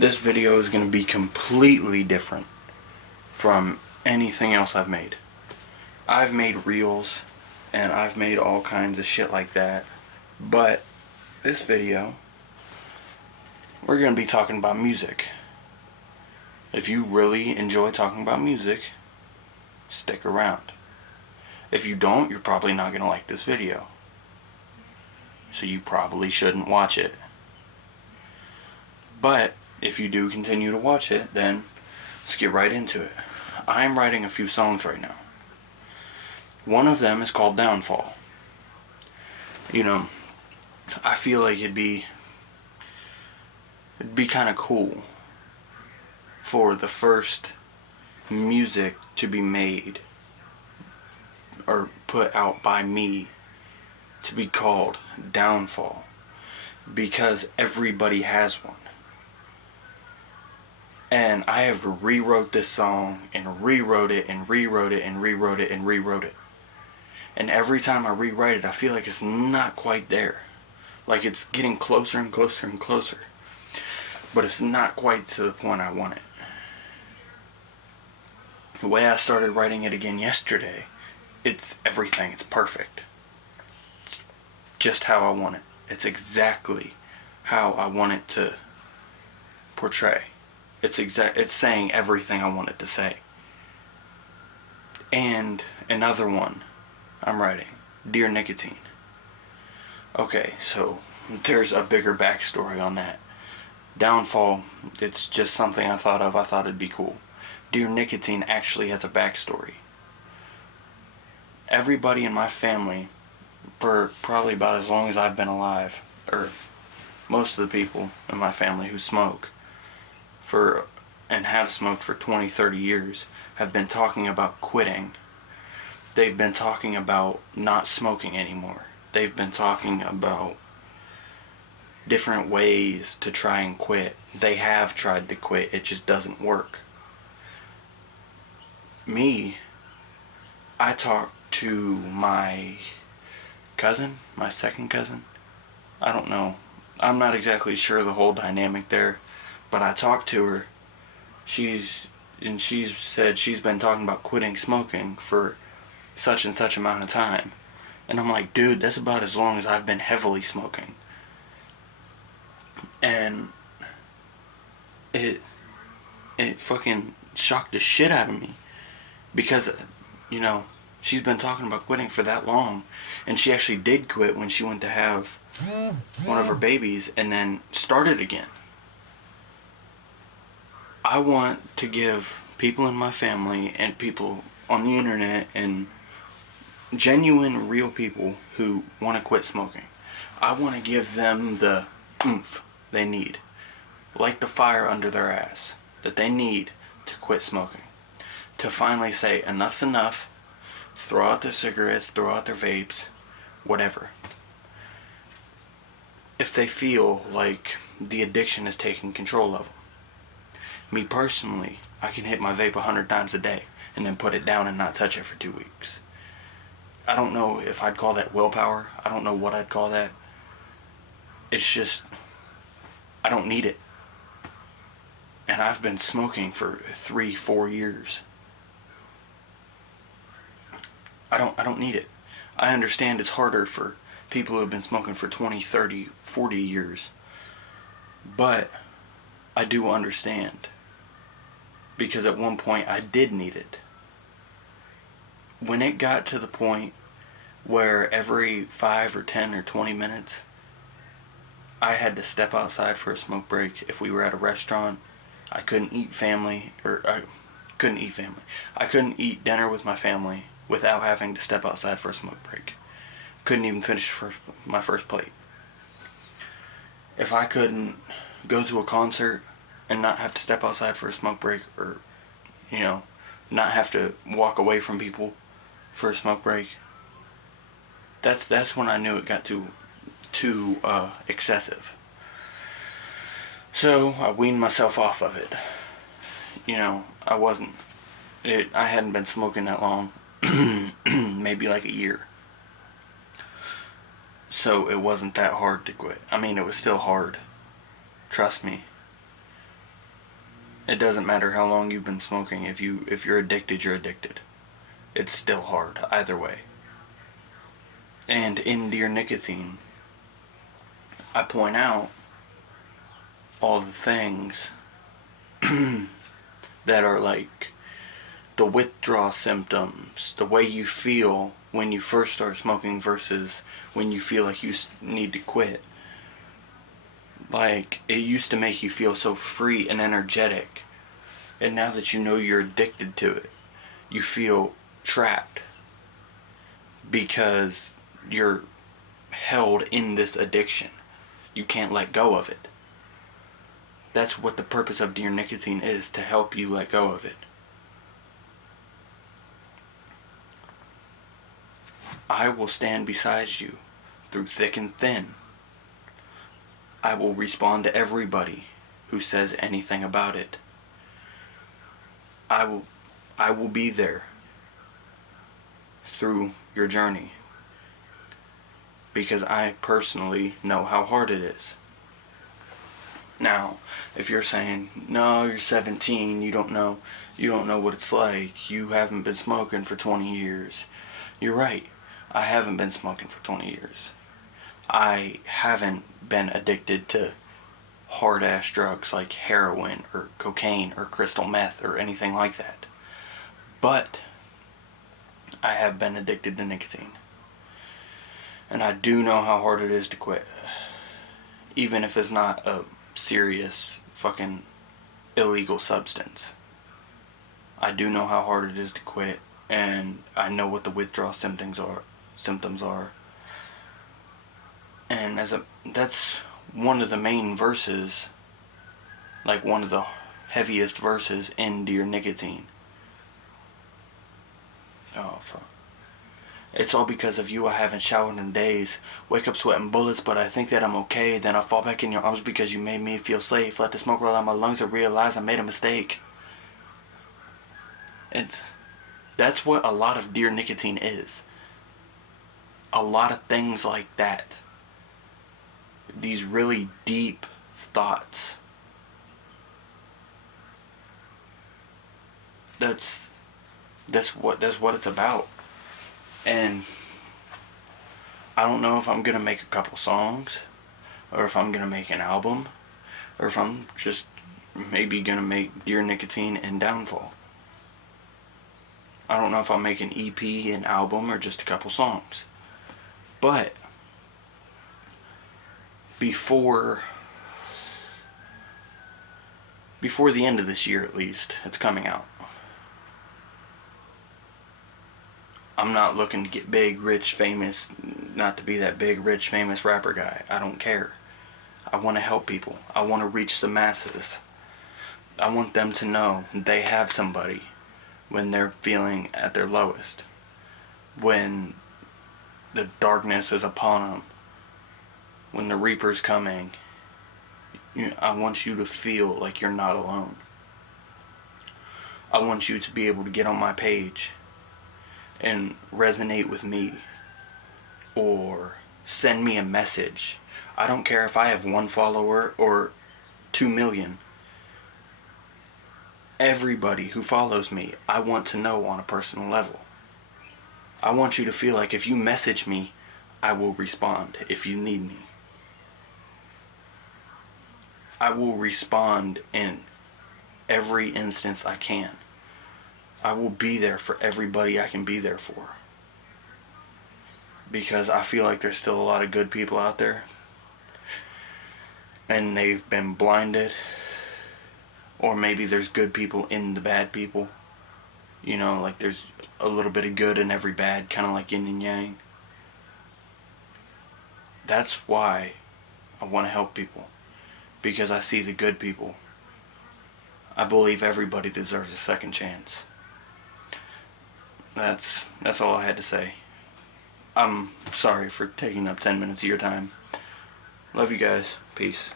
This video is going to be completely different from anything else I've made. I've made reels and I've made all kinds of shit like that, but this video we're going to be talking about music. If you really enjoy talking about music, stick around. If you don't, you're probably not going to like this video, so you probably shouldn't watch it. But if you do continue to watch it, then let's get right into it. I am writing a few songs right now. One of them is called DownFall. You know, I feel like it'd be kind of cool for the first music to be made or put out by me to be called DownFall, because everybody has one. And I have rewrote this song and rewrote it and rewrote it and rewrote it and rewrote it. And every time I rewrite it, I feel like it's not quite there. Like it's getting closer and closer and closer. But it's not quite to the point I want it. The way I started writing it again yesterday, it's everything. It's perfect. It's just how I want it. It's exactly how I want it to portray. It's saying everything I want it to say. And another one I'm writing, Dear Nicotine. Okay, so there's a bigger backstory on that. DownFall, it's just something I thought of. I thought it'd be cool. Dear Nicotine actually has a backstory. Everybody in my family, for probably about as long as I've been alive, or most of the people in my family who smoke, and have smoked for 20-30 years, have been talking about quitting. They've been talking about not smoking anymore. They've been talking about different ways to try and quit. They have tried to quit, it just doesn't work. Me, I talked to my cousin, my second cousin. I don't know. I'm not exactly sure the whole dynamic there. But I talked to her. She's said she's been talking about quitting smoking for such and such amount of time. And I'm like, dude, that's about as long as I've been heavily smoking. And it fucking shocked the shit out of me. Because, you know, she's been talking about quitting for that long. And she actually did quit when she went to have one of her babies and then started again. I want to give people in my family and people on the internet and genuine, real people who want to quit smoking, I want to give them the oomph they need, like the fire under their ass, that they need to quit smoking. To finally say, enough's enough, throw out their cigarettes, throw out their vapes, whatever. If they feel like the addiction is taking control of them. Me personally, I can hit my vape 100 times a day and then put it down and not touch it for 2 weeks. I don't know if I'd call that willpower. I don't know what I'd call that. It's just, I don't need it. And I've been smoking for 3-4 years. I don't need it. I understand it's harder for people who have been smoking for 20, 30, 40 years. But I do understand. Because at one point I did need it. When it got to the point where every 5 or 10 or 20 minutes I had to step outside for a smoke break. If we were at a restaurant, I couldn't eat I couldn't eat dinner with my family without having to step outside for a smoke break. Couldn't even finish my first plate. If I couldn't go to a concert and not have to step outside for a smoke break, or, you know, not have to walk away from people for a smoke break, that's when I knew it got too excessive. So I weaned myself off of it. You know, I hadn't been smoking that long, maybe like a year. So it wasn't that hard to quit. I mean, it was still hard. Trust me. It doesn't matter how long you've been smoking. If you're addicted, you're addicted. It's still hard either way. And in Dear Nicotine, I point out all the things that are like the withdrawal symptoms, the way you feel when you first start smoking versus when you feel like you need to quit. Like, it used to make you feel so free and energetic, and now that you know you're addicted to it, you feel trapped because you're held in this addiction. You can't let go of it. That's what the purpose of Dear Nicotine is, to help you let go of it. I will stand beside you through thick and thin. I will respond to everybody who says anything about it. I will be there through your journey, because I personally know how hard it is. Now, if you're saying, no, you're 17, you don't know what it's like, you haven't been smoking for 20 years. You're right, I haven't been smoking for 20 years. I haven't been addicted to hard-ass drugs like heroin or cocaine or crystal meth or anything like that. But I have been addicted to nicotine. And I do know how hard it is to quit. Even if it's not a serious fucking illegal substance. I do know how hard it is to quit, and I know what the withdrawal symptoms are. And that's one of the main verses, like one of the heaviest verses in Dear Nicotine. Oh fuck. It's all because of you, I haven't showered in days. Wake up sweating bullets, but I think that I'm okay. Then I fall back in your arms because you made me feel safe. Let the smoke roll out my lungs and realize I made a mistake. That's what a lot of Dear Nicotine is. A lot of things like that. These really deep thoughts. That's what it's about. And I don't know if I'm gonna make a couple songs, or if I'm gonna make an album, or if I'm just maybe gonna make Dear Nicotine and DownFall. I don't know if I'll make an EP, an album, or just a couple songs. But before the end of this year, at least, it's coming out. I'm not looking to get big, rich, famous, not to be that big, rich, famous rapper guy. I don't care. I want to help people. I want to reach the masses. I want them to know they have somebody when they're feeling at their lowest. When the darkness is upon them. When the reaper's coming. I want you to feel like you're not alone. I want you to be able to get on my page and resonate with me, or send me a message. I don't care if I have 1 follower or 2 million. Everybody who follows me, I want to know on a personal level. I want you to feel like if you message me, I will respond if you need me. I will respond in every instance I can. I will be there for everybody I can be there for. Because I feel like there's still a lot of good people out there. And they've been blinded. Or maybe there's good people in the bad people. You know, like there's a little bit of good in every bad, kind of like yin and yang. That's why I want to help people. Because I see the good people. I believe everybody deserves a second chance. That's all I had to say. I'm sorry for taking up 10 minutes of your time. Love you guys. Peace.